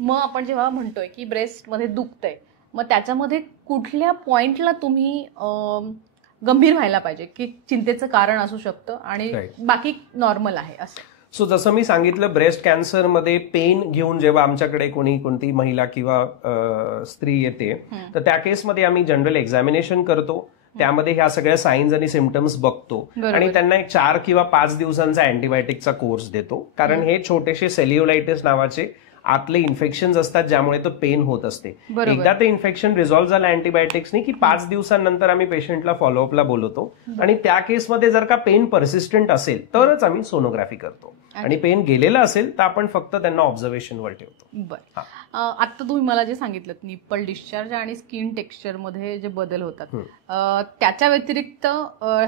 मग आपण जेव्हा म्हणतोय की ब्रेस्टमध्ये दुखतंय, मग त्याच्यामध्ये कुठल्या पॉइंटला तुम्ही गंभीर व्हायला पाहिजे की चिंतेचं कारण असू शकतं आणि बाकी नॉर्मल आहे असं? सो जसं मी सांगितलं, ब्रेस्ट कॅन्सरमध्ये पेन घेऊन जेव्हा आमच्याकडे कोणती महिला किंवा स्त्री येते, तर त्या केसमध्ये आम्ही जनरल एक्झामिनेशन करतो. त्यामध्ये ह्या सगळ्या साईन्स आणि सिम्पटम्स बघतो आणि त्यांना एक 4 किंवा 5 दिवसांचा अँटीबायोटिकचा कोर्स देतो. कारण हे छोटेसे सेल्युलायटिस नावाचे आतले इन्फेक्शन असतात ज्यामुळे तो पेन होत असते. एकदा ते इन्फेक्शन रिझॉल्व्ह झालं अँटीबायोटिक्सनी की 5 दिवसांनंतर आम्ही पेशंटला फॉलोअपला बोलवतो आणि त्या केसमध्ये जर का पेन परसिस्टंट असेल तरच आम्ही सोनोग्राफी करतो आणि पेन गेलेला असेल तर आपण फक्त त्यांना ऑब्झर्वेशनवर ठेवतो. बरं, आता तुम्ही मला जे सांगितलं निप्पल डिस्चार्ज आणि स्किन टेक्स्चर मध्ये जे बदल होतात, त्याच्या व्यतिरिक्त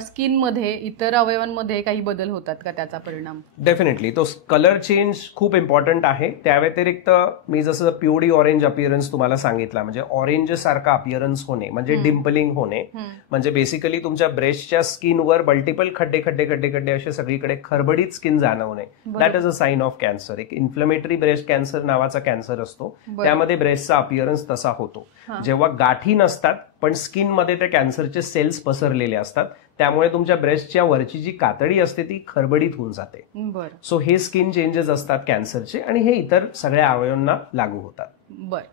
स्किन मध्ये इतर अवयवांमध्ये काही बदल होतात का त्याचा परिणाम? डेफिनेटली तो कलर चेंज खूप इम्पॉर्टंट आहे. त्या व्यतिरिक्त मी जसं प्युअरी ऑरेंज अपिअरन्स तुम्हाला सांगितला, म्हणजे ऑरेंज सारखा अपिअरन्स होणे म्हणजे डिम्पलिंग होणे, म्हणजे बेसिकली तुमच्या ब्रेस्टच्या स्किनवर मल्टिपल खड्डे खड्डे खड्डे खड्डे असे सगळीकडे खरबडीत स्किन जाणवणे, that is a sign of cancer. एक इन्फ्लेमेटरी ब्रेस्ट कॅन्सर नावाचा कॅन्सर असतो, त्यामध्ये ब्रेस्टचा अपिअरन्स तसा होतो. जेव्हा गाठी नसतात पण स्किन मध्ये त्या कॅन्सरचे सेल्स पसरलेले असतात, त्यामुळे तुमच्या ब्रेस्टच्या वरची जी कातडी असते ती खरबडीत होऊन जाते. सो हे स्किन चेंजेस असतात कॅन्सरचे आणि हे इतर सगळ्या अवयवांना लागू होतात. बरं.